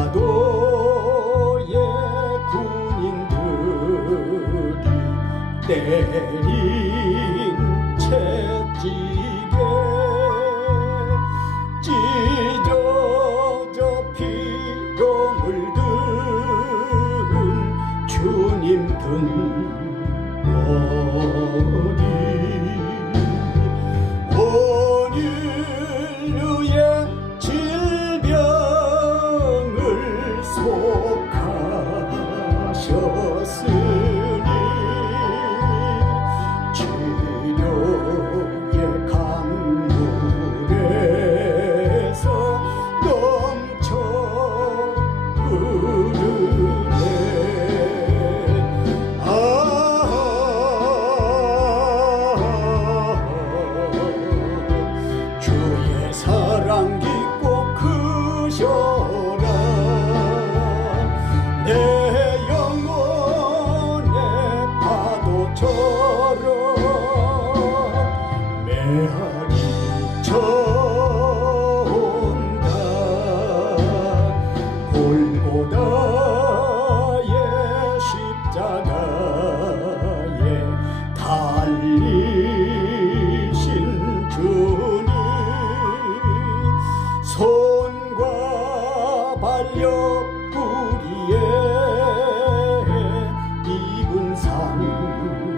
전라도의 군인들이 때린 채찍에 찢어져 피로 물든 주님 등 머리 온 인류의 질병을 속하셨으니 치료의 강물에서 넘쳐 흐르네. 주의 사랑 깊고 크셔라. 내 영혼의 파도처럼 메아리 쳐온다. 골고다의 십자가에 달리신 주님 손과 발옆구리에 입은 상처로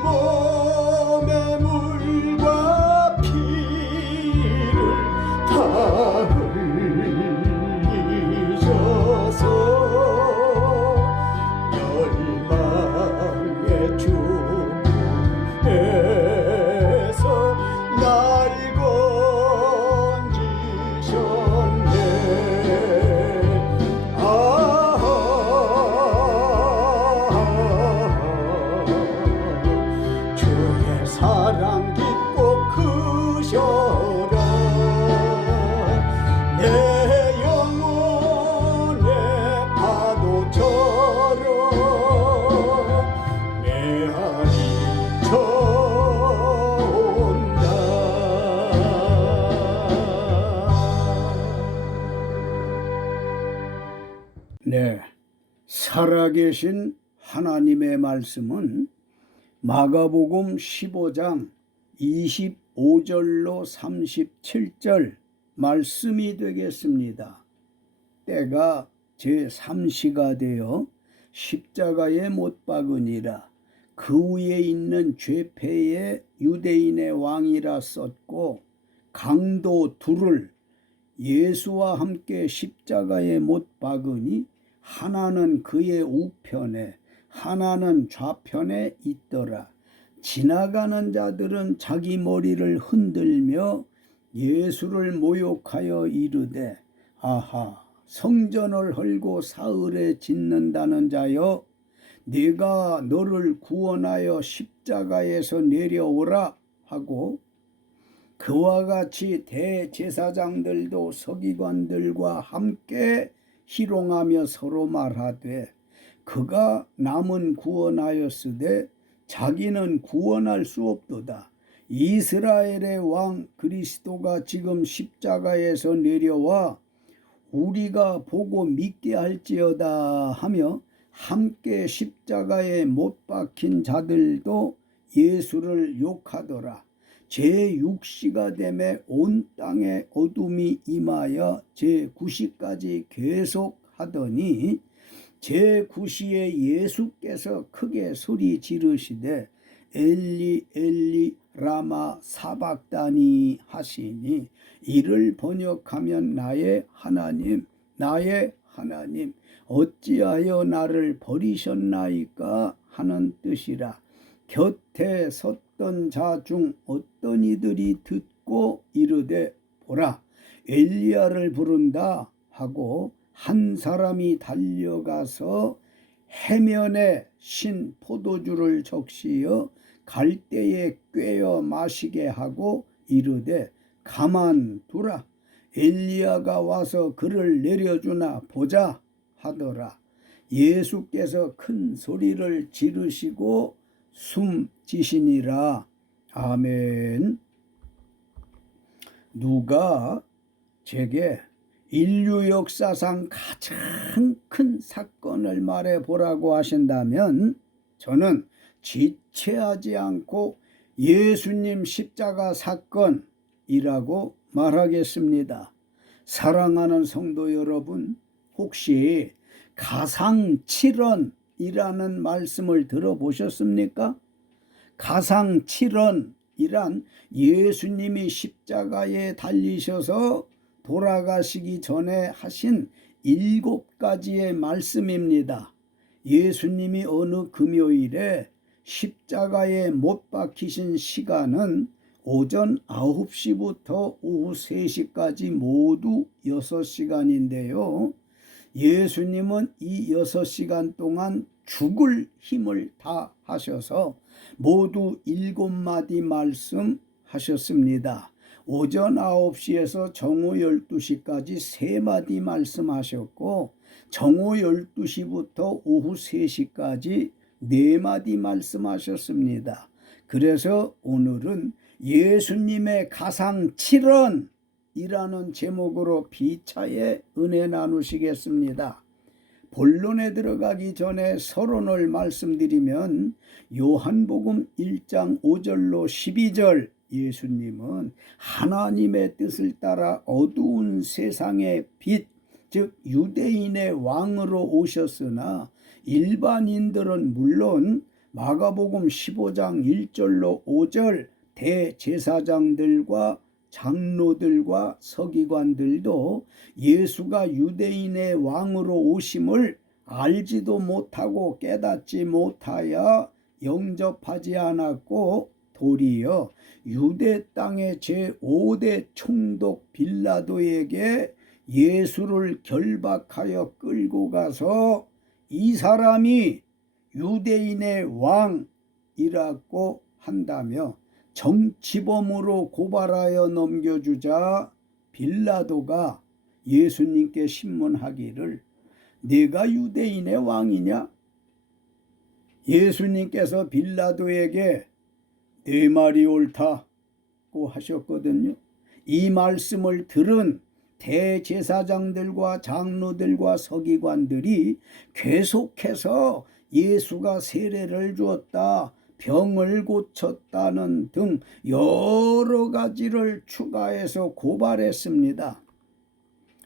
온몸에 물과 피를 다 흘리셔서 멸망의 죽음에서 날 건지셨네. 주의 사랑 깊고 크셔라. 내 영혼의 파도처럼 메아리 쳐온다. 네, 살아계신 하나님의 말씀은 마가복음 15장 25절로 37절 말씀이 되겠습니다. 때가 제3시가 되어 십자가에 못 박으니라. 그 위에 있는 죄패의 유대인의 왕이라 썼고 강도 둘을 예수와 함께 십자가에 못 박으니 하나는 그의 우편에 하나는 좌편에 있더라. 지나가는 자들은 자기 머리를 흔들며 예수를 모욕하여 이르되 아하, 성전을 헐고 사흘에 짓는다는 자여, 내가 너를 구원하여 십자가에서 내려오라 하고, 그와 같이 대제사장들도 서기관들과 함께 희롱하며 서로 말하되 그가 남은 구원하였으되 자기는 구원할 수 없도다. 이스라엘의 왕 그리스도가 지금 십자가에서 내려와 우리가 보고 믿게 할지어다 하며 함께 십자가에 못 박힌 자들도 예수를 욕하더라. 제6시가 되매 온 땅에 어둠이 임하여 제9시까지 계속 하더니 제9시에 예수께서 크게 소리 지르시되 엘리 엘리 라마 사박다니 하시니 이를 번역하면 나의 하나님 어찌하여 나를 버리셨나이까 하는 뜻이라. 곁에 섰던 자 중 어떤 이들이 듣고 이르되 보라, 엘리야를 부른다 하고 한 사람이 달려가서 해면에 신 포도주를 적시어 갈대에 꿰어 마시게 하고 이르되 가만두라, 엘리야가 와서 그를 내려주나 보자 하더라. 예수께서 큰 소리를 지르시고 숨지시니라. 아멘. 누가 제게 인류 역사상 가장 큰 사건을 말해보라고 하신다면 저는 지체하지 않고 예수님 십자가 사건이라고 말하겠습니다. 사랑하는 성도 여러분, 혹시 가상칠언이라는 말씀을 들어보셨습니까? 가상칠언이란 예수님이 십자가에 달리셔서 돌아가시기 전에 하신 7가지의 말씀입니다. 예수님이 어느 금요일에 십자가에 못 박히신 시간은 오전 9시부터 오후 3시까지 모두 6시간인데요. 예수님은 이 6시간 동안 죽을 힘을 다 하셔서 모두 7마디 말씀하셨습니다. 오전 9시에서 정오 12시까지 3마디 말씀하셨고 정오 12시부터 오후 3시까지 4마디 말씀하셨습니다. 그래서 오늘은 예수님의 가상칠언이라는 제목으로 비차에 은혜 나누시겠습니다. 본론에 들어가기 전에 서론을 말씀드리면 요한복음 1장 5절로 12절 예수님은 하나님의 뜻을 따라 어두운 세상의 빛, 즉 유대인의 왕으로 오셨으나 일반인들은 물론 마가복음 15장 1절로 5절 대제사장들과 장로들과 서기관들도 예수가 유대인의 왕으로 오심을 알지도 못하고 깨닫지 못하여 영접하지 않았고 도리어 유대 땅의 제5대 총독 빌라도에게 예수를 결박하여 끌고 가서 이 사람이 유대인의 왕이라고 한다며 정치범으로 고발하여 넘겨주자 빌라도가 예수님께 신문하기를 내가 유대인의 왕이냐? 예수님께서 빌라도에게 내 말이 옳다고 하셨거든요. 이 말씀을 들은 대제사장들과 장로들과 서기관들이 계속해서 예수가 세례를 주었다, 병을 고쳤다는 등 여러 가지를 추가해서 고발했습니다.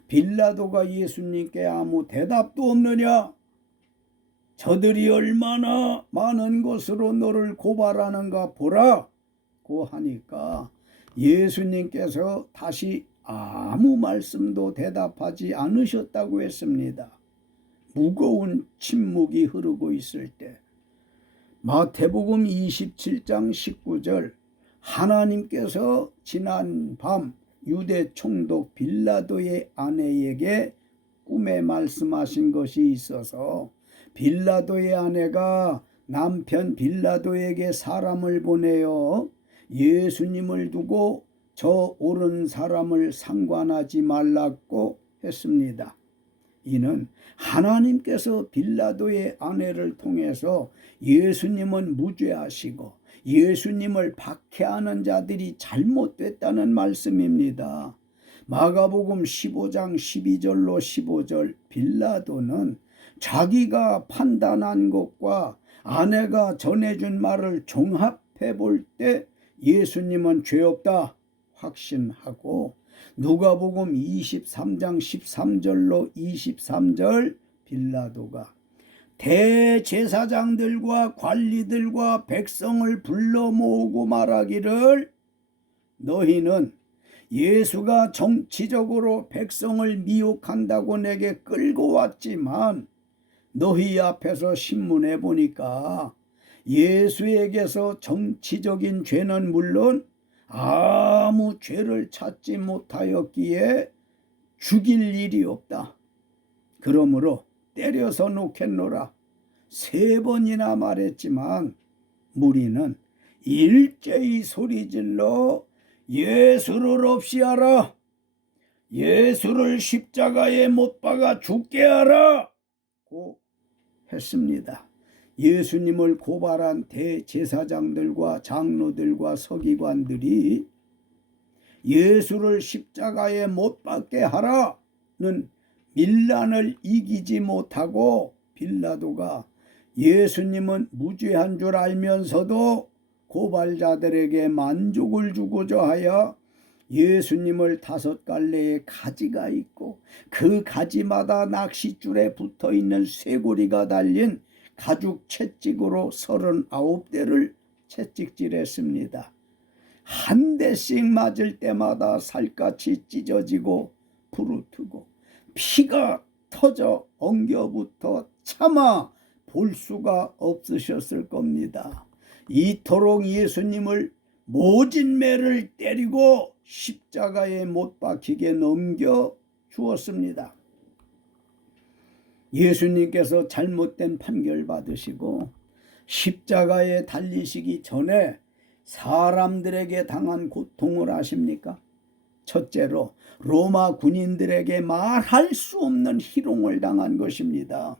빌라도가 예수님께 아무 대답도 없느냐? 저들이 얼마나 많은 것으로 너를 고발하는가 보라고 하니까 예수님께서 다시 아무 말씀도 대답하지 않으셨다고 했습니다. 무거운 침묵이 흐르고 있을 때 마태복음 27장 19절 하나님께서 지난 밤 유대 총독 빌라도의 아내에게 꿈에 말씀하신 것이 있어서 빌라도의 아내가 남편 빌라도에게 사람을 보내어 예수님을 두고 저 옳은 사람을 상관하지 말라고 했습니다. 이는 하나님께서 빌라도의 아내를 통해서 예수님은 무죄하시고 예수님을 박해하는 자들이 잘못됐다는 말씀입니다. 마가복음 15장 12절로 15절 빌라도는 자기가 판단한 것과 아내가 전해준 말을 종합해 볼 때 예수님은 죄 없다 확신하고 누가복음 23장 13절로 23절 빌라도가 대제사장들과 관리들과 백성을 불러 모으고 말하기를 너희는 예수가 정치적으로 백성을 미혹한다고 내게 끌고 왔지만 너희 앞에서 신문해 보니까 예수에게서 정치적인 죄는 물론 아무 죄를 찾지 못하였기에 죽일 일이 없다. 그러므로 때려서 놓겠노라. 3번이나 말했지만 무리는 일제히 소리질러 예수를 없이 하라. 예수를 십자가에 못 박아 죽게 하라. 고 했습니다. 예수님을 고발한 대제사장들과 장로들과 서기관들이 예수를 십자가에 못 박게 하라는 밀란을 이기지 못하고 빌라도가 예수님은 무죄한 줄 알면서도 고발자들에게 만족을 주고자 하여 예수님을 5갈래의 가지가 있고 그 가지마다 낚싯줄에 붙어있는 쇠고리가 달린 가죽 채찍으로 39대를 채찍질했습니다. 한 대씩 맞을 때마다 살갗이 찢어지고 부르트고 피가 터져 엉겨붙어 차마 볼 수가 없으셨을 겁니다. 이토록 예수님을 모진 매를 때리고 십자가에 못 박히게 넘겨 주었습니다. 예수님께서 잘못된 판결 받으시고 십자가에 달리시기 전에 사람들에게 당한 고통을 아십니까? 첫째로 로마 군인들에게 말할 수 없는 희롱을 당한 것입니다.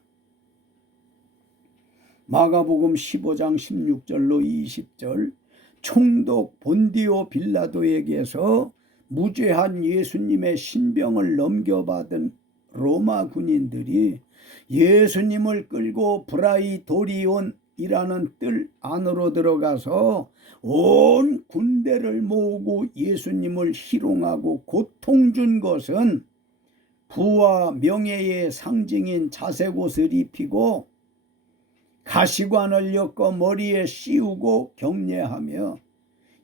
마가복음 15장 16절로 20절 총독 본디오 빌라도에게서 무죄한 예수님의 신병을 넘겨받은 로마 군인들이 예수님을 끌고 브라이도리온이라는 뜰 안으로 들어가서 온 군대를 모으고 예수님을 희롱하고 고통 준 것은 부와 명예의 상징인 자색옷을 입히고 가시관을 엮어 머리에 씌우고 경례하며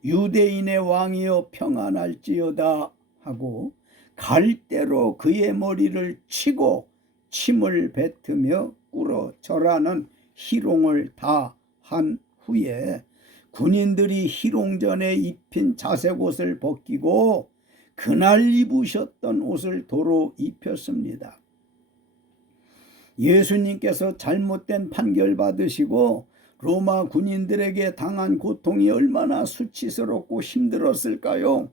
유대인의 왕이여 평안할지어다 하고 갈대로 그의 머리를 치고 침을 뱉으며 꿇어 절하는 희롱을 다 한 후에 군인들이 희롱 전에 입힌 자색옷을 벗기고 그날 입으셨던 옷을 도로 입혔습니다. 예수님께서 잘못된 판결 받으시고 로마 군인들에게 당한 고통이 얼마나 수치스럽고 힘들었을까요?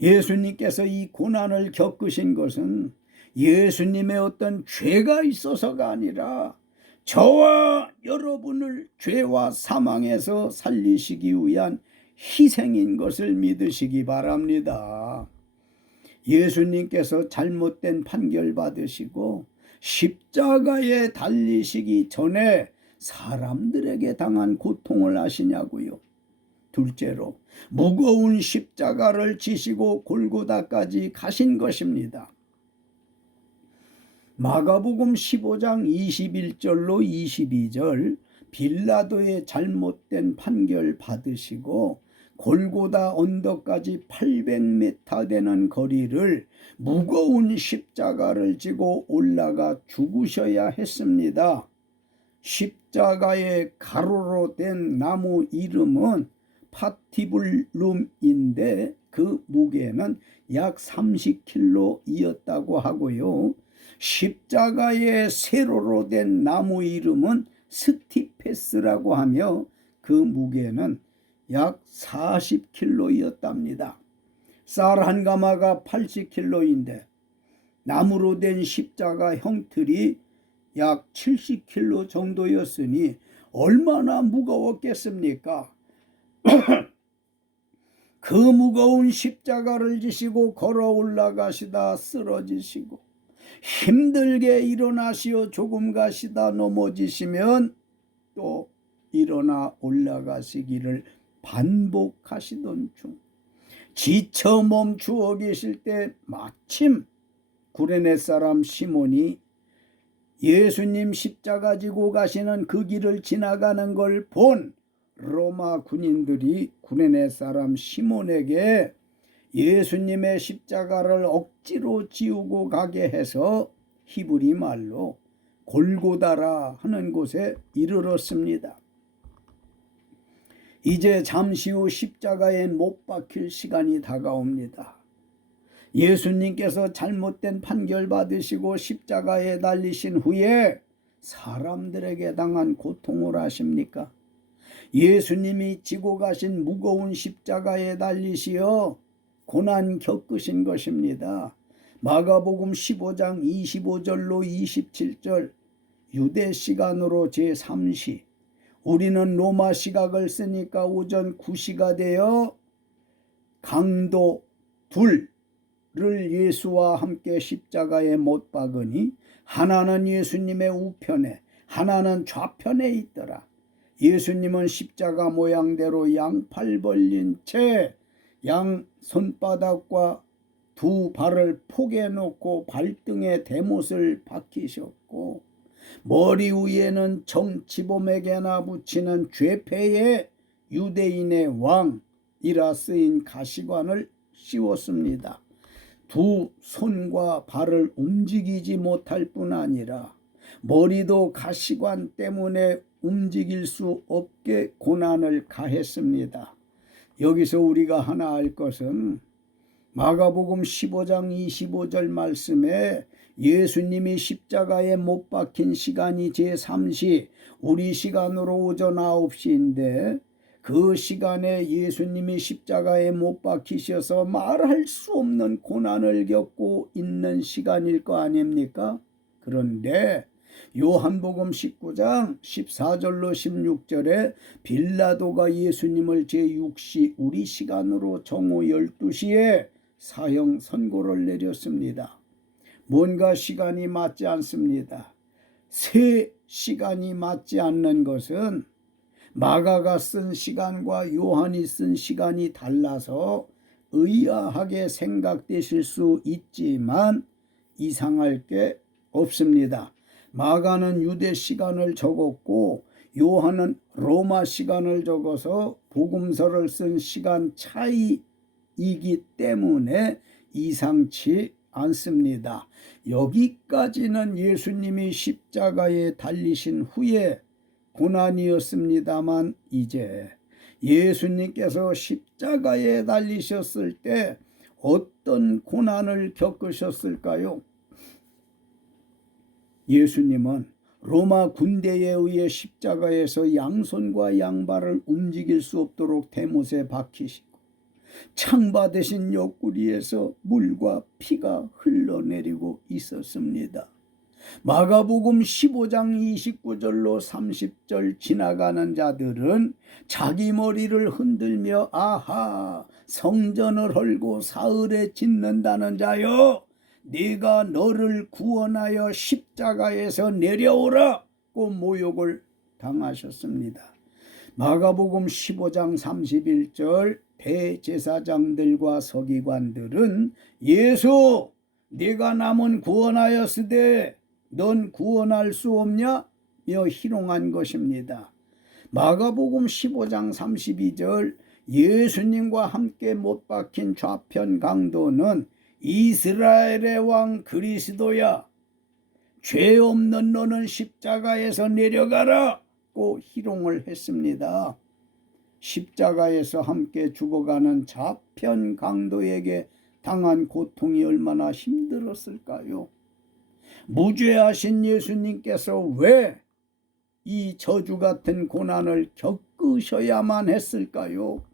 예수님께서 이 고난을 겪으신 것은 예수님의 어떤 죄가 있어서가 아니라 저와 여러분을 죄와 사망에서 살리시기 위한 희생인 것을 믿으시기 바랍니다. 예수님께서 잘못된 판결 받으시고 십자가에 달리시기 전에 사람들에게 당한 고통을 아시냐고요. 둘째로 무거운 십자가를 지시고 골고다까지 가신 것입니다. 마가복음 15장 21절로 22절 빌라도의 잘못된 판결 받으시고 골고다 언덕까지 800m 되는 거리를 무거운 십자가를 지고 올라가 죽으셔야 했습니다. 십자가의 가로로 된 나무 이름은 파티불룸인데 그 무게는 약 30kg이었다고 하고요. 십자가의 세로로 된 나무 이름은 스티페스라고 하며 그 무게는 약 40kg이었답니다. 쌀 한 가마가 80kg인데 나무로 된 십자가 형틀이 약 70kg 정도였으니 얼마나 무거웠겠습니까? 그 무거운 십자가를 지시고 걸어 올라가시다 쓰러지시고 힘들게 일어나시어 조금 가시다 넘어지시면 또 일어나 올라가시기를 반복하시던 중 지쳐 멈추어 계실 때 마침 구레네 사람 시몬이 예수님 십자가 지고 가시는 그 길을 지나가는 걸 본 로마 군인들이 구레네 사람 시몬에게 예수님의 십자가를 억지로 지우고 가게 해서 히브리 말로 골고다라 하는 곳에 이르렀습니다. 이제 잠시 후 십자가에 못 박힐 시간이 다가옵니다. 예수님께서 잘못된 판결 받으시고 십자가에 달리신 후에 사람들에게 당한 고통을 아십니까? 예수님이 지고 가신 무거운 십자가에 달리시어 고난 겪으신 것입니다. 마가복음 15장 25절로 27절 유대 시간으로 강도 둘을 예수와 함께 십자가에 못 박으니 하나는 예수님의 우편에 하나는 좌편에 있더라. 예수님은 십자가 모양대로 양팔 벌린 채 양 손바닥과 두 발을 포개 놓고 발등에 대못을 박히셨고 머리 위에는 정치범에게나 붙이는 죄패에 유대인의 왕이라 쓰인 가시관을 씌웠습니다. 두 손과 발을 움직이지 못할 뿐 아니라 머리도 가시관 때문에 움직일 수 없게 고난을 가했습니다. 여기서 우리가 하나 알 것은 마가복음 15장 25절 말씀에 예수님이 십자가에 못 박힌 시간이 제3시, 우리 시간으로 오전 9시인데 그 시간에 예수님이 십자가에 못 박히셔서 말할 수 없는 고난을 겪고 있는 시간일 거 아닙니까? 그런데 요한복음 19장 14절로 16절에 빌라도가 예수님을 제6시 우리 시간으로 정오 12시에 사형 선고를 내렸습니다. 뭔가 시간이 맞지 않습니다. 세 시간이 맞지 않는 것은 마가가 쓴 시간과 요한이 쓴 시간이 달라서 의아하게 생각되실 수 있지만 이상할 게 없습니다. 마가는 유대 시간을 적었고 요한은 로마 시간을 적어서 복음서를 쓴 시간 차이이기 때문에 이상치 않습니다. 여기까지는 예수님이 십자가에 달리신 후에 고난이었습니다만 이제 예수님께서 십자가에 달리셨을 때 어떤 고난을 겪으셨을까요? 예수님은 로마 군대에 의해 십자가에서 양손과 양발을 움직일 수 없도록 대못에 박히시고 창받으신 옆구리에서 물과 피가 흘러내리고 있었습니다. 마가복음 15장 29절로 30절 지나가는 자들은 자기 머리를 흔들며 아하 성전을 헐고 사흘에 짓는다는 자여 네가 너를 구원하여 십자가에서 내려오라고 모욕을 당하셨습니다. 마가복음 15장 31절 대제사장들과 서기관들은 예수 네가 남은 구원하였으되 넌 구원할 수 없냐? 며 희롱한 것입니다. 마가복음 15장 32절 예수님과 함께 못 박힌 좌편 강도는 이스라엘의 왕 그리스도야 죄 없는 너는 십자가에서 내려가라고 희롱을 했습니다. 십자가에서 함께 죽어가는 좌편 강도에게 당한 고통이 얼마나 힘들었을까요? 무죄하신 예수님께서 왜 이 저주 같은 고난을 겪으셔야만 했을까요?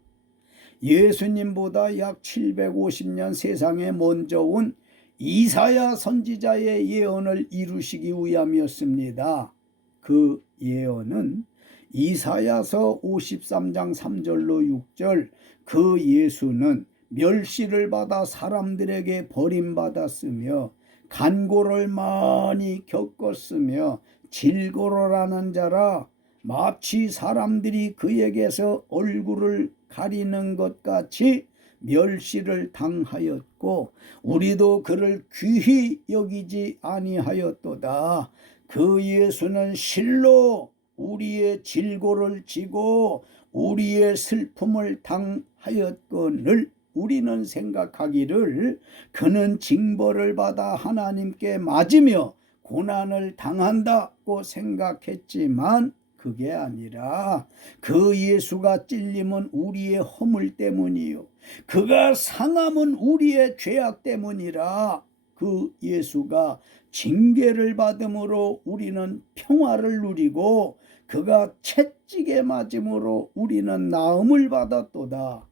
예수님보다 약 750년 세상에 먼저 온 이사야 선지자의 예언을 이루시기 위함이었습니다. 그 예언은 이사야서 53장 3절로 6절 그 예수는 멸시를 받아 사람들에게 버림받았으며 간고를 많이 겪었으며 질고로라는 자라 마치 사람들이 그에게서 얼굴을 가리는 것 같이 멸시를 당하였고 우리도 그를 귀히 여기지 아니하였도다. 그 예수는 실로 우리의 질고를 지고 우리의 슬픔을 당하였거늘 우리는 생각하기를 그는 징벌을 받아 하나님께 맞으며 고난을 당한다고 생각했지만 그게 아니라 그 예수가 찔림은 우리의 허물 때문이요 그가 상함은 우리의 죄악 때문이라 그 예수가 징계를 받음으로 우리는 평화를 누리고 그가 채찍에 맞음으로 우리는 나음을 받았도다.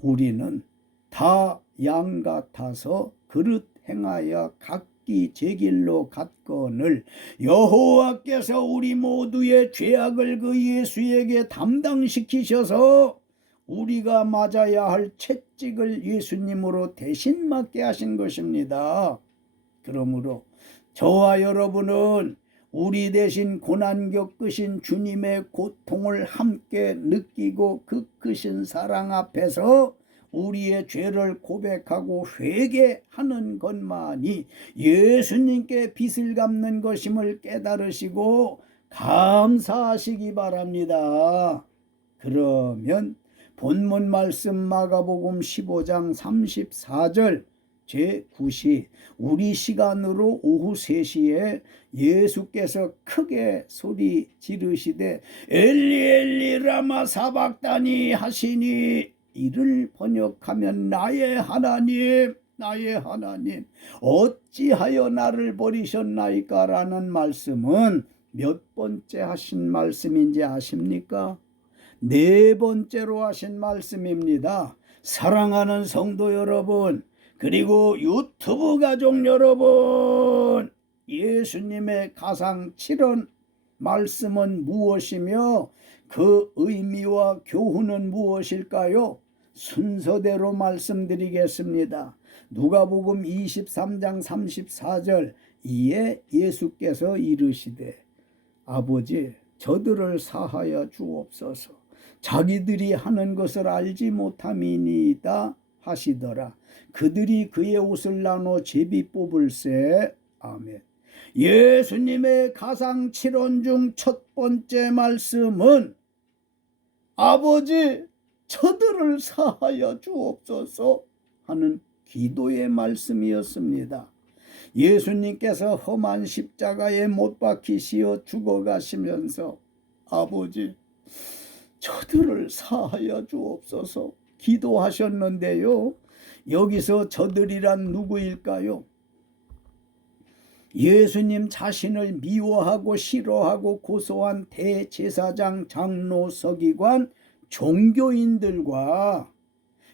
우리는 다 양 같아서 그릇 행하여 각기 제 길로 갔거늘 여호와께서 우리 모두의 죄악을 그 예수에게 담당시키셔서 우리가 맞아야 할 채찍을 예수님으로 대신 맞게 하신 것입니다. 그러므로 저와 여러분은 우리 대신 고난 겪으신 주님의 고통을 함께 느끼고 그 크신 사랑 앞에서 우리의 죄를 고백하고 회개하는 것만이 예수님께 빚을 갚는 것임을 깨달으시고 감사하시기 바랍니다. 그러면 본문 말씀 마가복음 15장 34절 제9시 우리 시간으로 오후 3시에 예수께서 크게 소리 지르시되 엘리 엘리 라마 사박다니 하시니, 이를 번역하면 나의 하나님 나의 하나님 어찌하여 나를 버리셨나이까 라는 말씀은 몇 번째 하신 말씀인지 아십니까? 4번째로 하신 말씀입니다. 사랑하는 성도 여러분, 그리고 유튜브 가족 여러분, 예수님의 가상 7원 말씀은 무엇이며 그 의미와 교훈은 무엇일까요? 순서대로 말씀드리겠습니다. 누가복음 23장 34절 이에 예수께서 이르시되 아버지 저들을 사하여 주옵소서, 자기들이 하는 것을 알지 못함이니이다 하시더라. 그들이 그의 옷을 나눠 제비 뽑을세. 아멘. 예수님의 가상 7원 중 첫 번째 말씀은 아버지 저들을 사하여 주옵소서 하는 기도의 말씀이었습니다. 예수님께서 험한 십자가에 못 박히시어 죽어가시면서 아버지 저들을 사하여 주옵소서 기도하셨는데요. 여기서 저들이란 누구일까요? 예수님 자신을 미워하고 싫어하고 고소한 대제사장, 장로, 서기관, 종교인들과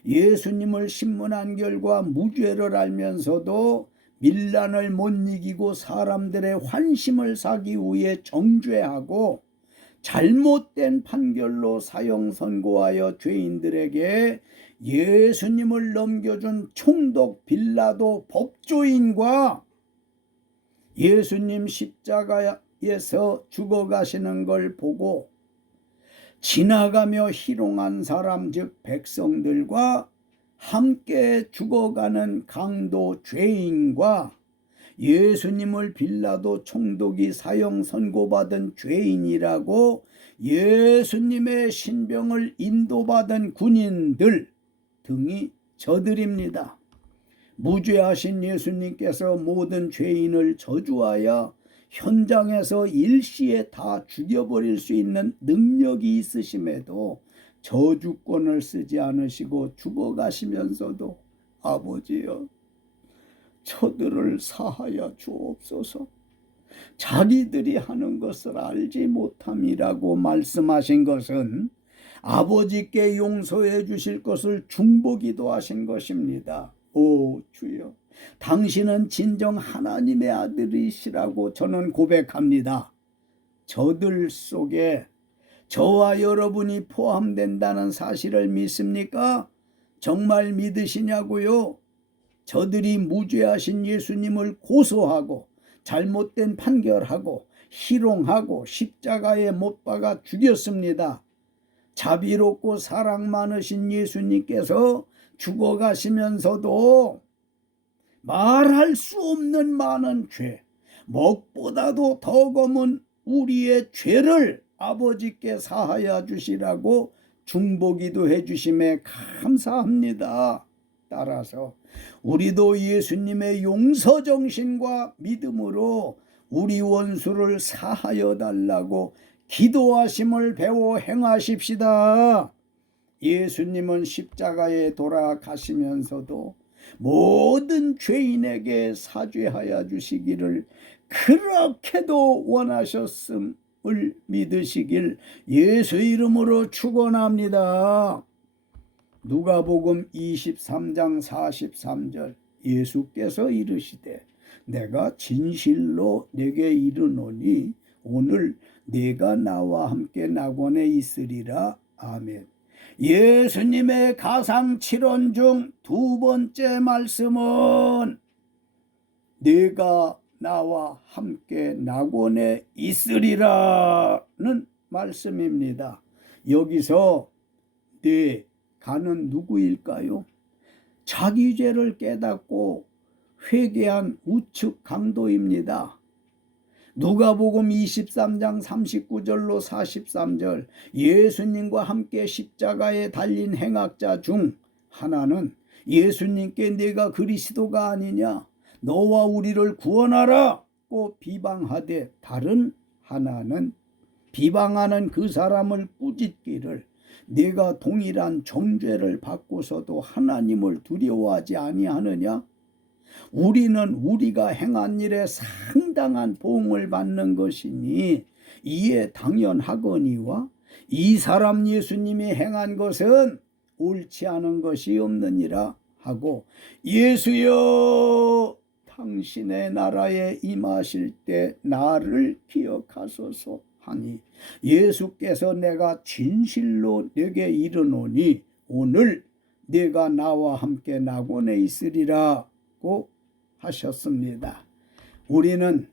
예수님을 신문한 결과 무죄를 알면서도 밀란을 못 이기고 사람들의 환심을 사기 위해 정죄하고 잘못된 판결로 사형 선고하여 죄인들에게 예수님을 넘겨준 총독 빌라도 법조인과 예수님 십자가에서 죽어가시는 걸 보고 지나가며 희롱한 사람 즉 백성들과 함께 죽어가는 강도 죄인과 예수님을 빌라도 총독이 사형 선고받은 죄인이라고 예수님의 신병을 인도받은 군인들 등이 저들입니다. 무죄하신 예수님께서 모든 죄인을 저주하여 현장에서 일시에 다 죽여버릴 수 있는 능력이 있으심에도 저주권을 쓰지 않으시고 죽어가시면서도 아버지여 저들을 사하여 주옵소서, 자기들이 하는 것을 알지 못함이라고 말씀하신 것은 아버지께 용서해 주실 것을 중보기도 하신 것입니다. 오 주여, 당신은 진정 하나님의 아들이시라고 저는 고백합니다. 저들 속에 저와 여러분이 포함된다는 사실을 믿습니까? 정말 믿으시냐고요? 저들이 무죄하신 예수님을 고소하고 잘못된 판결하고 희롱하고 십자가에 못 박아 죽였습니다. 자비롭고 사랑 많으신 예수님께서 죽어가시면서도 말할 수 없는 많은 죄, 먹보다도 더 검은 우리의 죄를 아버지께 사하여 주시라고 중보기도 해주심에 감사합니다. 따라서 우리도 예수님의 용서정신과 믿음으로 우리 원수를 사하여 달라고 기도하심을 배워 행하십시다. 예수님은 십자가에 돌아가시면서도 모든 죄인에게 사죄하여 주시기를 그렇게도 원하셨음을 믿으시길 예수 이름으로 축원합니다. 누가복음 23장 43절 예수께서 이르시되 내가 진실로 네게 이르노니 오늘 네가 나와 함께 낙원에 있으리라. 아멘. 예수님의 가상 7원 중 두 번째 말씀은 내가 나와 함께 낙원에 있으리라는 말씀입니다. 여기서 내가는 누구일까요? 자기 죄를 깨닫고 회개한 우측 강도입니다. 누가복음 23장 39절로 43절, 예수님과 함께 십자가에 달린 행악자 중 하나는 예수님께 네가 그리스도가 아니냐, 너와 우리를 구원하라고 비방하되, 다른 하나는 비방하는 그 사람을 꾸짖기를 네가 동일한 정죄를 받고서도 하나님을 두려워하지 아니하느냐? 우리는 우리가 행한 일에 상당한 보응을 받는 것이니 이에 당연하거니와 이 사람 예수님이 행한 것은 옳지 않은 것이 없느니라 하고, 예수여 당신의 나라에 임하실 때 나를 기억하소서 하니, 예수께서 내가 진실로 내게 이르노니 오늘 네가 나와 함께 낙원에 있으리라고 하셨습니다. 우리는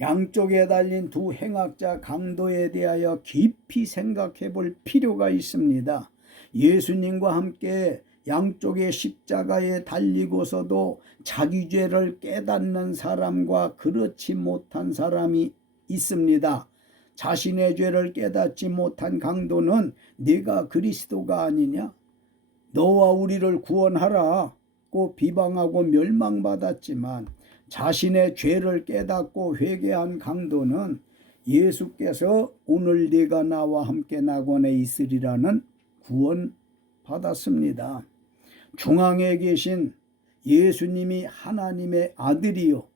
양쪽에 달린 두 행악자 강도에 대하여 깊이 생각해 볼 필요가 있습니다. 예수님과 함께 양쪽의 십자가에 달리고서도 자기 죄를 깨닫는 사람과 그렇지 못한 사람이 있습니다. 자신의 죄를 깨닫지 못한 강도는 네가 그리스도가 아니냐, 너와 우리를 구원하라고 비방하고 멸망받았지만, 자신의 죄를 깨닫고 회개한 강도는 예수께서 오늘 네가 나와 함께 낙원에 있으리라는 구원 받았습니다. 중앙에 계신 예수님이 하나님의 아들이요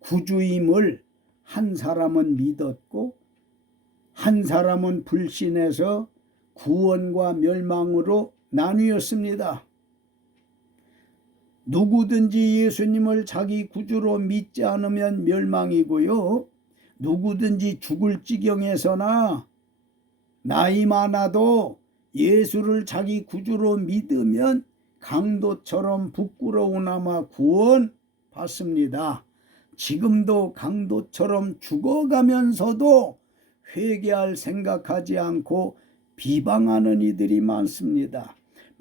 구주임을 한 사람은 믿었고 한 사람은 불신해서 구원과 멸망으로 나뉘었습니다. 누구든지 예수님을 자기 구주로 믿지 않으면 멸망이고요, 누구든지 죽을 지경에서나 나이 많아도 예수를 자기 구주로 믿으면 강도처럼 부끄러우나마 구원 받습니다. 지금도 강도처럼 죽어가면서도 회개할 생각하지 않고 비방하는 이들이 많습니다.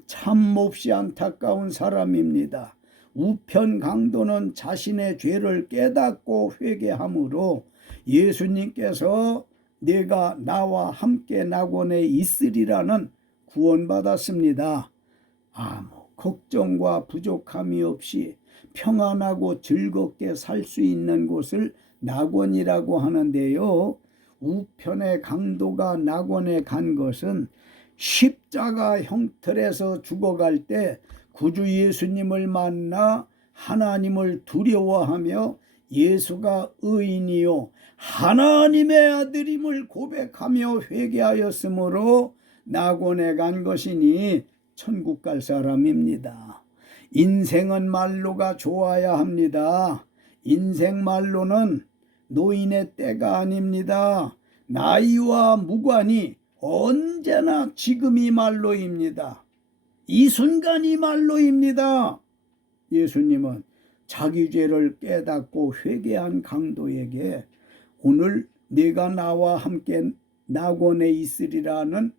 참 몹시 안타까운 사람입니다. 우편 강도는 자신의 죄를 깨닫고 회개하므로 예수님께서 내가 나와 함께 낙원에 있으리라는 구원받았습니다. 아무 걱정과 부족함이 없이 평안하고 즐겁게 살 수 있는 곳을 낙원이라고 하는데요, 우편의 강도가 낙원에 간 것은 십자가 형틀에서 죽어갈 때 구주 예수님을 만나 하나님을 두려워하며 예수가 의인이요 하나님의 아들임을 고백하며 회개하였으므로 낙원에 간 것이니 천국 갈 사람입니다. 인생은 말로가 좋아야 합니다. 인생 말로는 노인의 때가 아닙니다. 나이와 무관히 언제나 지금이 말로입니다. 이 순간이 말로입니다. 예수님은 자기 죄를 깨닫고 회개한 강도에게 오늘 네가 나와 함께 낙원에 있으리라는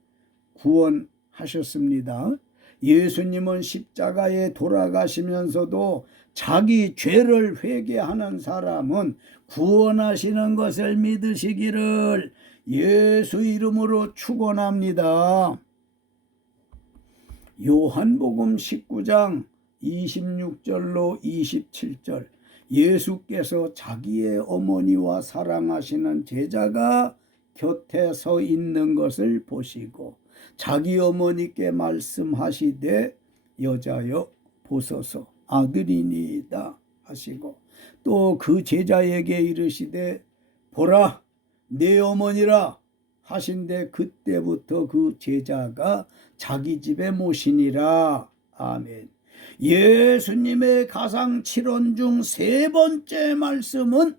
구원하셨습니다. 예수님은 십자가에 돌아가시면서도 자기 죄를 회개하는 사람은 구원하시는 것을 믿으시기를 예수 이름으로 축원합니다. 요한복음 19장 26절로 27절, 예수께서 자기의 어머니와 사랑하시는 제자가 곁에 서 있는 것을 보시고 자기 어머니께 말씀하시되 여자여 보소서 아들이니이다 하시고, 또 그 제자에게 이르시되 보라 내 어머니라 하신데 그때부터 그 제자가 자기 집에 모시니라. 아멘. 예수님의 가상 7원 중 세 번째 말씀은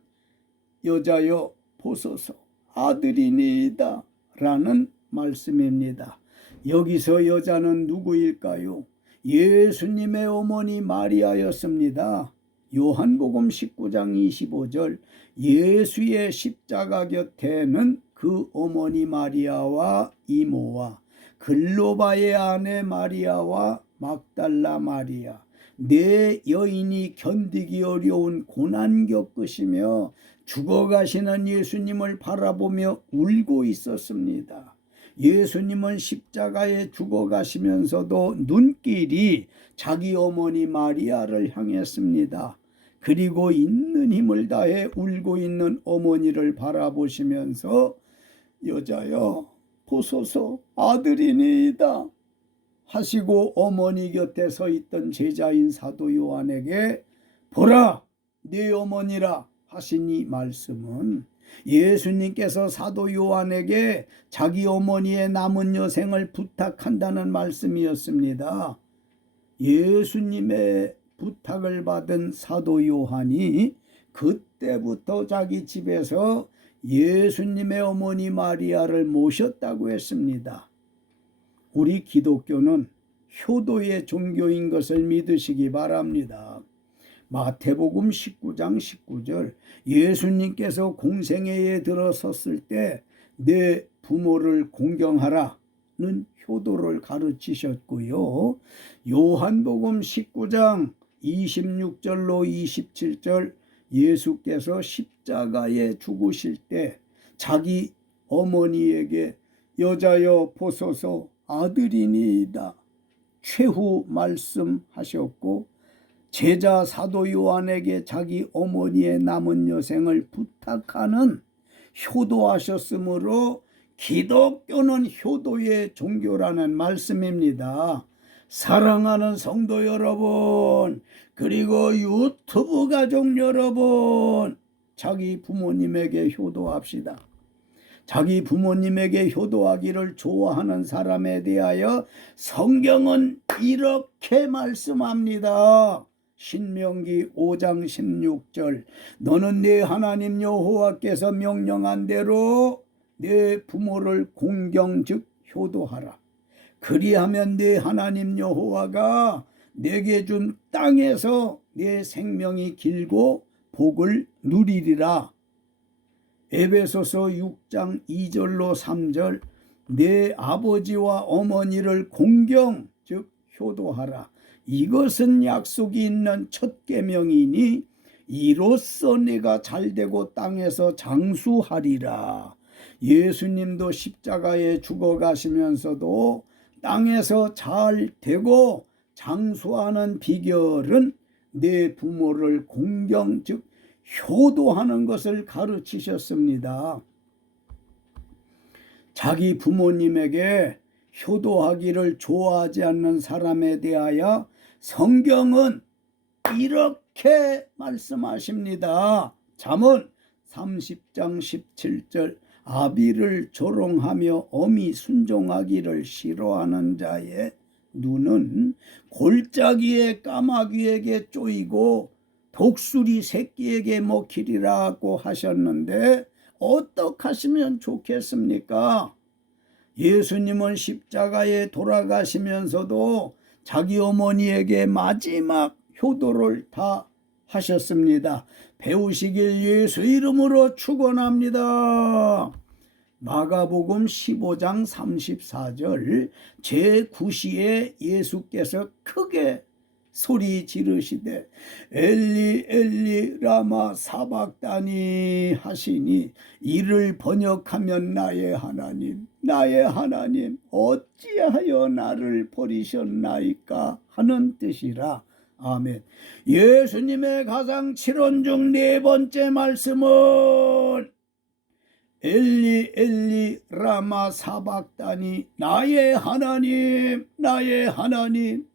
여자여 보소서 아들이니이다 라는 말씀입니다. 여기서 여자는 누구일까요? 예수님의 어머니 마리아였습니다. 요한복음 19장 25절 예수의 십자가 곁에는 그 어머니 마리아와 이모와 글로바의 아내 마리아와 막달라 마리아 네 여인이 견디기 어려운 고난 겪으시며 죽어가시는 예수님을 바라보며 울고 있었습니다. 예수님은 십자가에 죽어가시면서도 눈길이 자기 어머니 마리아를 향했습니다. 그리고 있는 힘을 다해 울고 있는 어머니를 바라보시면서 여자여 보소서 아들이니이다 하시고 어머니 곁에 서 있던 제자인 사도 요한에게 보라 네 어머니라 하신 이 말씀은 예수님께서 사도 요한에게 자기 어머니의 남은 여생을 부탁한다는 말씀이었습니다. 예수님의 부탁을 받은 사도 요한이 그때부터 자기 집에서 예수님의 어머니 마리아를 모셨다고 했습니다. 우리 기독교는 효도의 종교인 것을 믿으시기 바랍니다. 마태복음 19장 19절 예수님께서 공생애에 들어섰을 때 내 부모를 공경하라는 효도를 가르치셨고요. 요한복음 19장 26절로 27절 예수께서 십자가에 죽으실 때 자기 어머니에게 여자여 보소서 아들이니이다 최후 말씀하셨고 제자 사도 요한에게 자기 어머니의 남은 여생을 부탁하는 효도하셨으므로 기독교는 효도의 종교라는 말씀입니다. 사랑하는 성도 여러분, 그리고 유튜브 가족 여러분, 자기 부모님에게 효도합시다. 자기 부모님에게 효도하기를 좋아하는 사람에 대하여 성경은 이렇게 말씀합니다. 신명기 5장 16절 너는 네 하나님 여호와께서 명령한 대로 네 부모를 공경 즉 효도하라. 그리하면 네 하나님 여호와가 내게 준 땅에서 네 생명이 길고 복을 누리리라. 에베소서 6장 2절로 3절 내 아버지와 어머니를 공경 즉 효도하라. 이것은 약속이 있는 첫 계명이니 이로써 내가 잘되고 땅에서 장수하리라. 예수님도 십자가에 죽어가시면서도 땅에서 잘되고 장수하는 비결은 내 부모를 공경 즉 효도하는 것을 가르치셨습니다. 자기 부모님에게 효도하기를 좋아하지 않는 사람에 대하여 성경은 이렇게 말씀하십니다. 잠언 30장 17절 아비를 조롱하며 엄히 순종하기를 싫어하는 자의 눈은 골짜기의 까마귀에게 쪼이고 독수리 새끼에게 먹히리라고 하셨는데 어떻게 하시면 좋겠습니까? 예수님은 십자가에 돌아가시면서도 자기 어머니에게 마지막 효도를 다 하셨습니다. 배우시길 예수 이름으로 축원합니다. 마가복음 15장 34절 제9시에 예수께서 크게 소리 지르시되 엘리 엘리 라마 사박다니 하시니 이를 번역하면 나의 하나님 나의 하나님 어찌하여 나를 버리셨나이까 하는 뜻이라. 아멘. 예수님의 가장 7원 중 네 번째 말씀은 엘리 엘리 라마 사박다니 나의 하나님 나의 하나님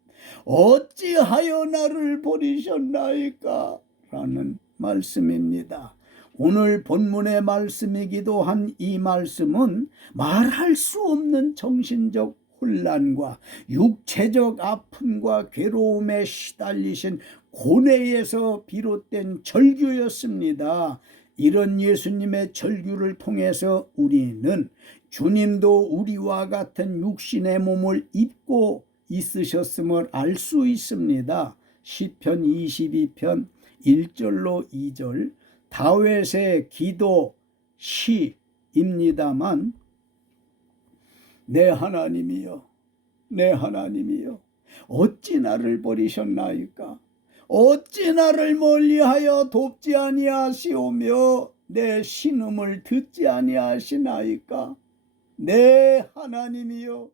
어찌하여 나를 버리셨나이까 라는 말씀입니다. 오늘 본문의 말씀이기도 한 이 말씀은 말할 수 없는 정신적 혼란과 육체적 아픔과 괴로움에 시달리신 고뇌에서 비롯된 절규였습니다. 이런 예수님의 절규를 통해서 우리는 주님도 우리와 같은 육신의 몸을 입고 있으셨음을 알 수 있습니다. 시편 22편 1절로 2절 다윗의 기도 시입니다만, 내 하나님이여, 내 하나님이여, 어찌 나를 버리셨나이까? 어찌 나를 멀리하여 돕지 아니하시오며 내 신음을 듣지 아니하시나이까? 내 하나님이여,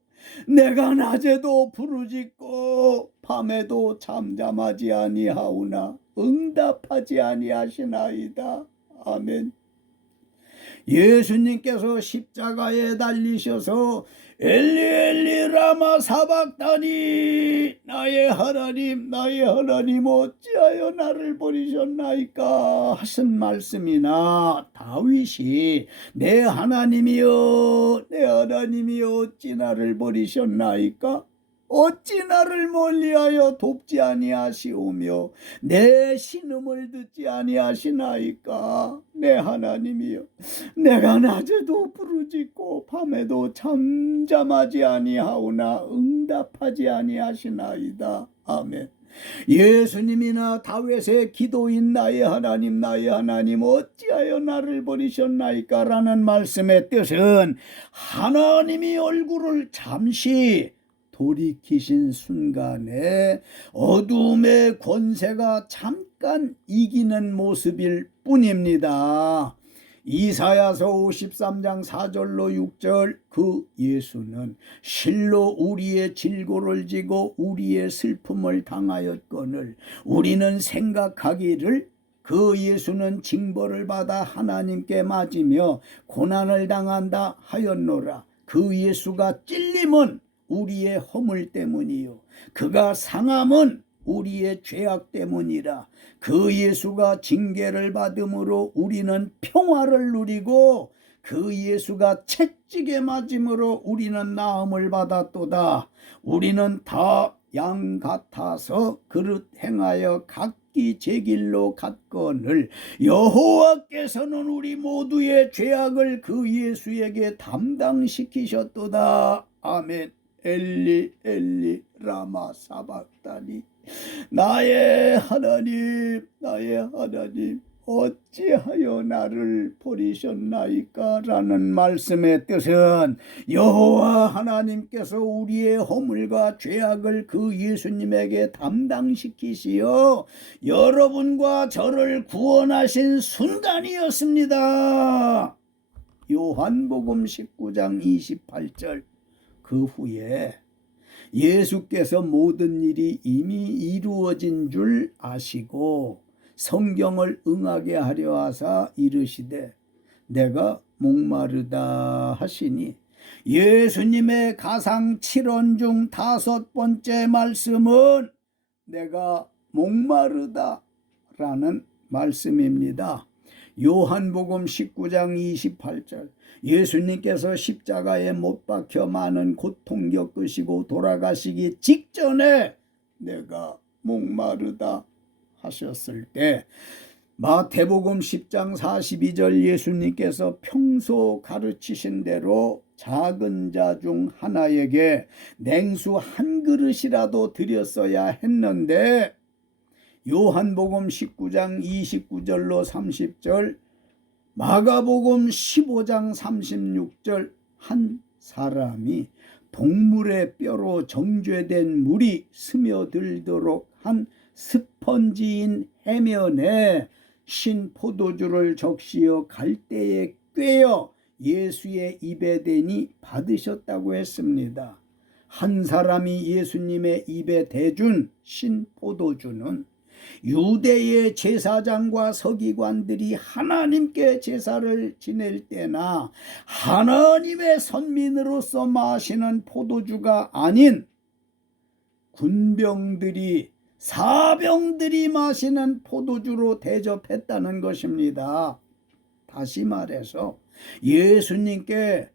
내가 낮에도 부르짖고 밤에도 잠잠하지 아니하오나 응답하지 아니하시나이다. 아멘. 예수님께서 십자가에 달리셔서 엘리 엘리 라마 사박다니, 나의 하나님 나의 하나님 어찌하여 나를 버리셨나이까 하신 말씀이나, 다윗이 내 하나님이여 내 하나님이여 어찌 나를 버리셨나이까? 어찌 나를 멀리하여 돕지 아니하시오며 내 신음을 듣지 아니하시나이까? 내 하나님이여, 내가 낮에도 부르짖고 밤에도 잠잠하지 아니하오나 응답하지 아니하시나이다. 아멘. 예수님이나 다윗의 기도인 나의 하나님 어찌하여 나를 버리셨나이까 라는 말씀의 뜻은, 하나님이 얼굴을 잠시 돌이키신 순간에 어둠의 권세가 잠깐 이기는 모습일 뿐입니다. 이사야서 53장 4절로 6절 그 예수는 실로 우리의 질고를 지고 우리의 슬픔을 당하였거늘 우리는 생각하기를 그 예수는 징벌을 받아 하나님께 맞으며 고난을 당한다 하였노라. 그 예수가 찔림은 우리의 허물 때문이요 그가 상함은 우리의 죄악 때문이라. 그 예수가 징계를 받음으로 우리는 평화를 누리고 그 예수가 채찍에 맞음으로 우리는 나음을 받았도다. 우리는 다 양 같아서 그릇 행하여 각기 제 길로 갔거늘 여호와께서는 우리 모두의 죄악을 그 예수에게 담당시키셨도다. 아멘. 엘리 엘리 라마 사박다니, 나의 하나님 나의 하나님 어찌하여 나를 버리셨나이까 라는 말씀의 뜻은, 여호와 하나님께서 우리의 허물과 죄악을 그 예수님에게 담당시키시어 여러분과 저를 구원하신 순간이었습니다. 요한복음 19장 28절 그 후에 예수께서 모든 일이 이미 이루어진 줄 아시고 성경을 응하게 하려 하사 이르시되 내가 목마르다 하시니, 예수님의 가상 7원 중 5번째 말씀은 내가 목마르다 라는 말씀입니다. 요한복음 19장 28절 예수님께서 십자가에 못 박혀 많은 고통 겪으시고 돌아가시기 직전에 내가 목마르다 하셨을 때, 마태복음 10장 42절 예수님께서 평소 가르치신 대로 작은 자 중 하나에게 냉수 한 그릇이라도 드렸어야 했는데, 요한복음 19장 29절로 30절, 마가복음 15장 36절 한 사람이 동물의 뼈로 정죄된 물이 스며들도록 한 스펀지인 해면에 신 포도주를 적시어 갈대에 꿰어 예수의 입에 대니 받으셨다고 했습니다. 한 사람이 예수님의 입에 대준 신 포도주는 유대의 제사장과 서기관들이 하나님께 제사를 지낼 때나 하나님의 선민으로서 마시는 포도주가 아닌 군병들이 사병들이 마시는 포도주로 대접했다는 것입니다. 다시 말해서 예수님께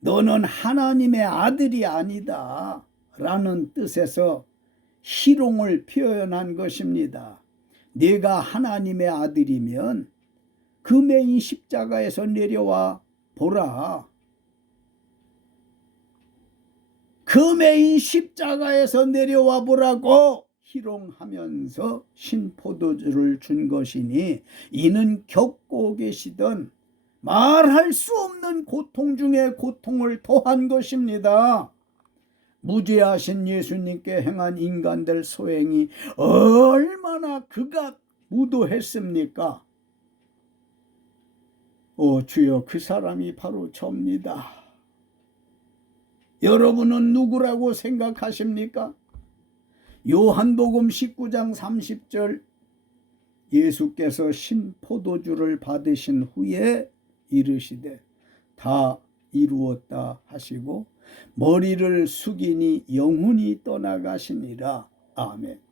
너는 하나님의 아들이 아니다 라는 뜻에서 희롱을 표현한 것입니다. 네가 하나님의 아들이면 금해인 십자가에서 내려와 보라. 금해인 십자가에서 내려와 보라고 희롱하면서 신포도주를 준 것이니 이는 겪고 계시던 말할 수 없는 고통 중에 고통을 더한 것입니다. 무죄하신 예수님께 행한 인간들 소행이 얼마나 그가 무도했습니까? 주여, 그 사람이 바로 저입니다. 여러분은 누구라고 생각하십니까? 요한복음 19장 30절, 예수께서 신포도주를 받으신 후에 이르시되 다 이루었다 하시고 머리를 숙이니 영혼이 떠나가시니라. 아멘.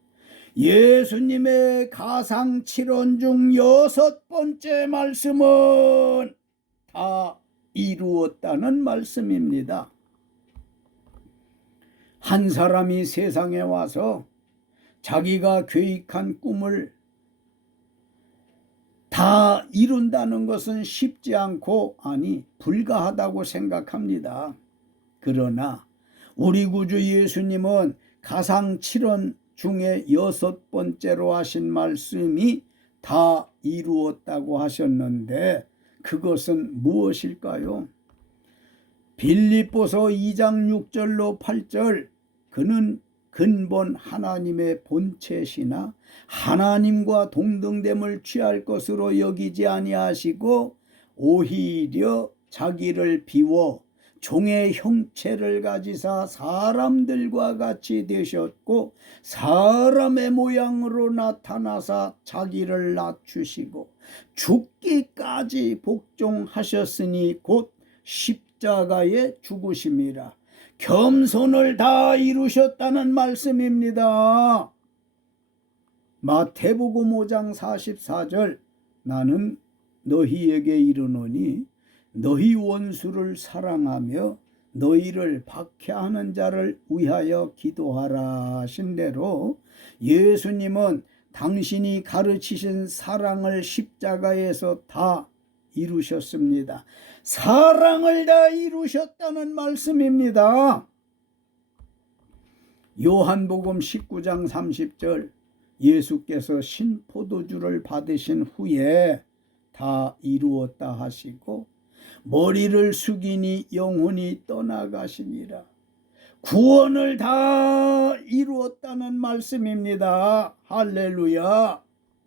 예수님의 가상칠언 중 6번째 말씀은 다 이루었다는 말씀입니다. 한 사람이 세상에 와서 자기가 계획한 꿈을 다 이룬다는 것은 쉽지 않고, 아니 불가하다고 생각합니다. 그러나 우리 구주 예수님은 가상칠언 중에 6번째로 하신 말씀이 다 이루었다고 하셨는데 그것은 무엇일까요? 빌립보서 2장 6절로 8절, 그는 근본 하나님의 본체시나 하나님과 동등됨을 취할 것으로 여기지 아니하시고 오히려 자기를 비워 종의 형체를 가지사 사람들과 같이 되셨고 사람의 모양으로 나타나사 자기를 낮추시고 죽기까지 복종하셨으니 곧 십자가에 죽으심이라. 겸손을 다 이루셨다는 말씀입니다. 마태복음 5장 44절, 나는 너희에게 이르노니 너희 원수를 사랑하며 너희를 박해하는 자를 위하여 기도하라 하신 대로 예수님은 당신이 가르치신 사랑을 십자가에서 다 이루셨습니다. 사랑을 다 이루셨다는 말씀입니다. 요한복음 19장 30절, 예수께서 신포도주를 받으신 후에 다 이루었다 하시고 머리를 숙이니 영혼이 떠나가시니라. 구원을 다 이루었다는 말씀입니다. 할렐루야.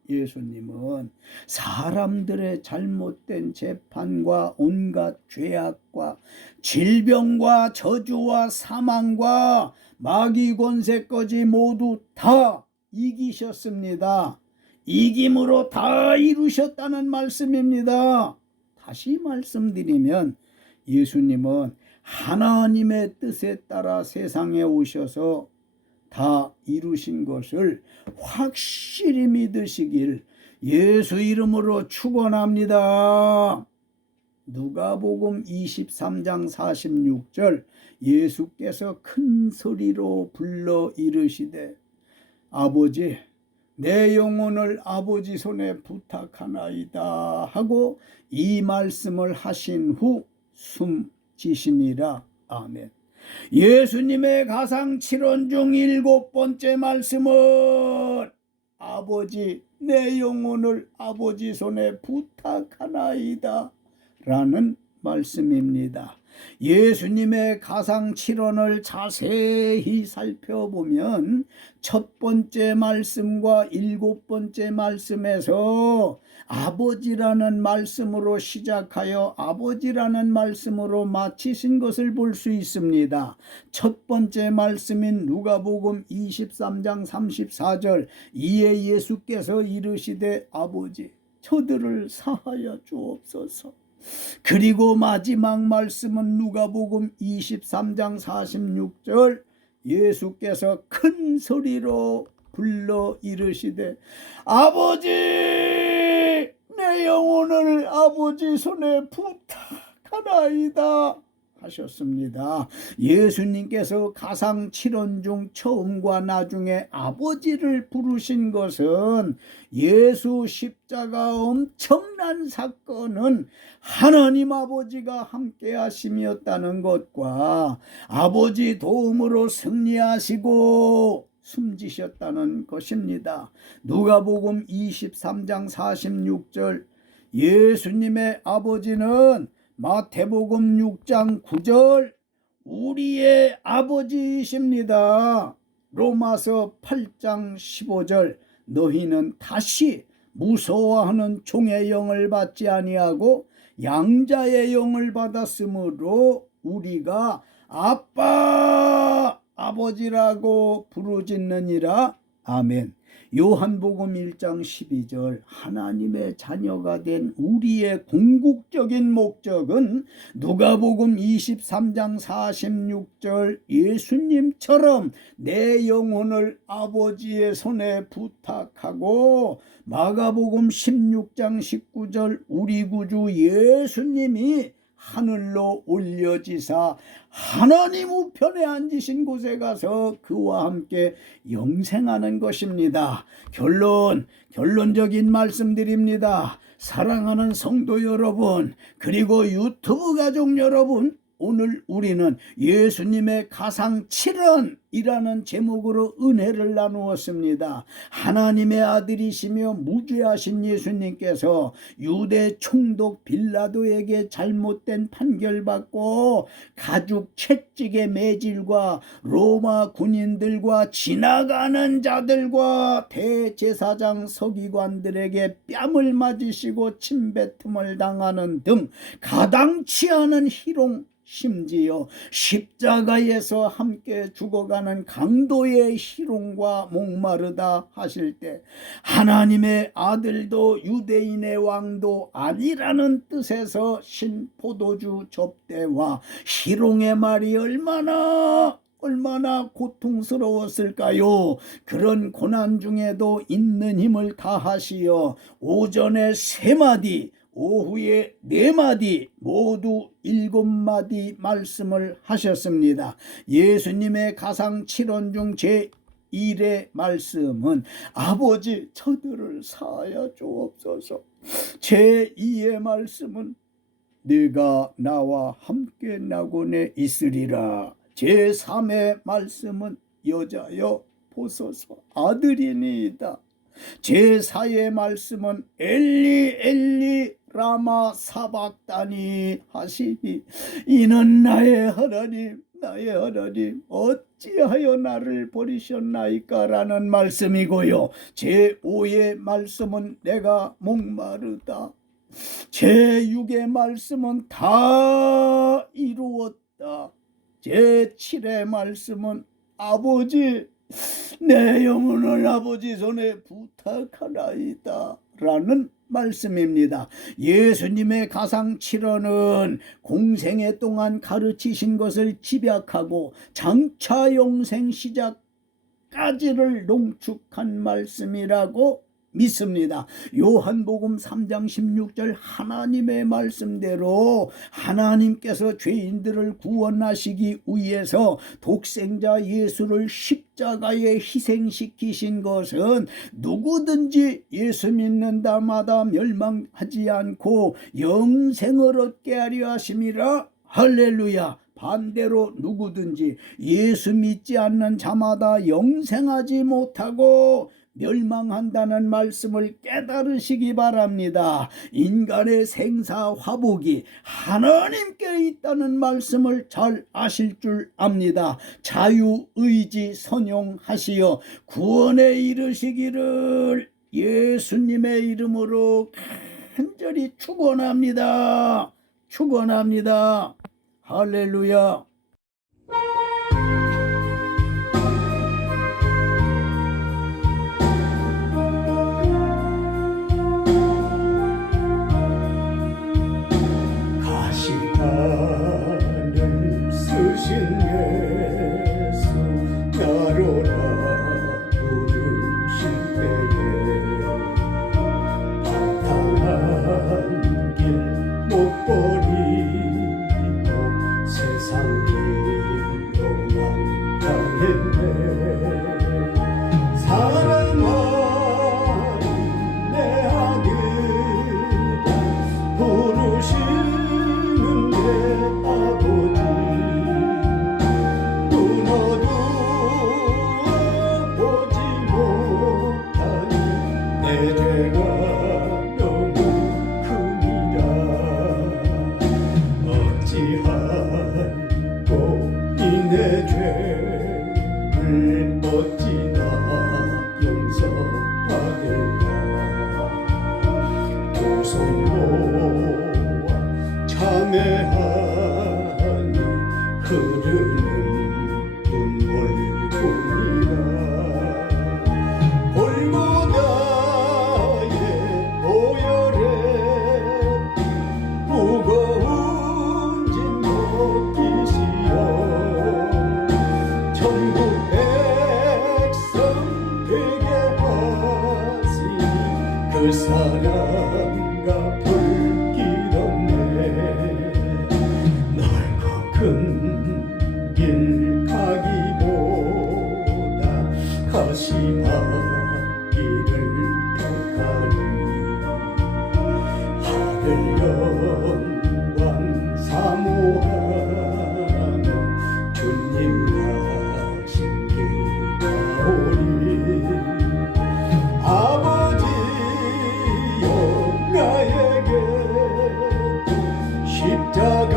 예수님은 사람들의 잘못된 재판과 온갖 죄악과 질병과 저주와 사망과 마귀 권세까지 모두 다 이기셨습니다. 이김으로 다 이루셨다는 말씀입니다. 다시 말씀드리면 예수님은 하나님의 뜻에 따라 세상에 오셔서 다 이루신 것을 확실히 믿으시길 예수 이름으로 축원합니다. 누가복음 23장 46절, 예수께서 큰 소리로 불러 이르시되 아버지, 내 영혼을 아버지 손에 부탁하나이다 하고 이 말씀을 하신 후 숨지시니라. 아멘. 예수님의 가상칠언 중 7번째 말씀은 아버지, 내 영혼을 아버지 손에 부탁하나이다 라는 말씀입니다. 예수님의 가상칠언을 자세히 살펴보면 첫 번째 말씀과 7번째 말씀에서 아버지라는 말씀으로 시작하여 아버지라는 말씀으로 마치신 것을 볼 수 있습니다. 첫 번째 말씀인 누가복음 23장 34절, 이에 예수께서 이르시되 아버지, 저들을 사하여 주옵소서. 그리고 마지막 말씀은 누가복음 23장 46절, 예수께서 큰 소리로 불러 이르시되 아버지, 내 영혼을 아버지 손에 부탁하나이다 하셨습니다. 예수님께서 가상 7원 중 처음과 나중에 아버지를 부르신 것은 예수 십자가 엄청난 사건은 하나님 아버지가 함께 하심이었다는 것과 아버지 도움으로 승리하시고 숨지셨다는 것입니다. 누가복음 23장 46절 예수님의 아버지는 마태복음 6장 9절 우리의 아버지이십니다. 로마서 8장 15절 너희는 다시 무서워하는 종의 영을 받지 아니하고 양자의 영을 받았으므로 우리가 아빠 아버지라고 부르짖느니라. 아멘. 요한복음 1장 12절 하나님의 자녀가 된 우리의 궁극적인 목적은 누가복음 23장 46절 예수님처럼 내 영혼을 아버지의 손에 부탁하고 마가복음 16장 19절 우리 구주 예수님이 하늘로 올려지사 하나님 우편에 앉으신 곳에 가서 그와 함께 영생하는 것입니다. 결론적인 말씀드립니다. 사랑하는 성도 여러분, 그리고 유튜브 가족 여러분, 오늘 우리는 예수님의 가상 7원이라는 제목으로 은혜를 나누었습니다. 하나님의 아들이시며 무죄하신 예수님께서 유대 총독 빌라도에게 잘못된 판결받고 가죽 채찍의 매질과 로마 군인들과 지나가는 자들과 대제사장 서기관들에게 뺨을 맞으시고 침뱉음을 당하는 등 가당치 않은 희롱, 심지어 십자가에서 함께 죽어가는 강도의 희롱과 목마르다 하실 때 하나님의 아들도 유대인의 왕도 아니라는 뜻에서 신포도주 접대와 희롱의 말이 얼마나 고통스러웠을까요? 그런 고난 중에도 있는 힘을 다하시어 오전에 3마디 오후에 4마디 모두 7마디 말씀을 하셨습니다. 예수님의 가상 7원 중 제1의 말씀은 아버지 저들을 사하여 주옵소서. 제2의 말씀은 네가 나와 함께 나곤에 있으리라. 제3의 말씀은 여자여 보소서 아들이니이다. 제4의 말씀은 엘리 엘리 라마 사박다니 하시니 이는 나의 하나님 어찌하여 나를 버리셨나이까 라는 말씀이고요. 제5의 말씀은 내가 목마르다. 제6의 말씀은 다 이루었다. 제7의 말씀은 아버지 내 영혼을 아버지 손에 부탁하나이다 라는 말씀입니다. 예수님의 가상 7원은 공생애 동안 가르치신 것을 집약하고 장차 영생 시작까지를 농축한 말씀이라고 믿습니다. 요한복음 3장 16절 하나님의 말씀대로 하나님께서 죄인들을 구원하시기 위해서 독생자 예수를 십자가에 희생시키신 것은 누구든지 예수 믿는 자마다 멸망하지 않고 영생을 얻게 하려 하심이라. 할렐루야. 반대로 누구든지 예수 믿지 않는 자마다 영생하지 못하고 멸망한다는 말씀을 깨달으시기 바랍니다. 인간의 생사 화복이 하나님께 있다는 말씀을 잘 아실 줄 압니다. 자유의지 선용하시어 구원에 이르시기를 예수님의 이름으로 간절히 축원합니다. 할렐루야. 가시판을 쓰신 예수 나로라 부르실 때에 방탕한 길 못 버리고 담대하니 흐르는 눈물뿐이라 골고다의 오열에 무거운 짐 벗기시어 천국 백성 되게 하시니 그 사랑과 불길 없네 넓고 큰 길 가기보다 가시밭길을 택하니 하늘 영광 사모하며 주님 가신 길 가오리 아버지여 나에게 십자가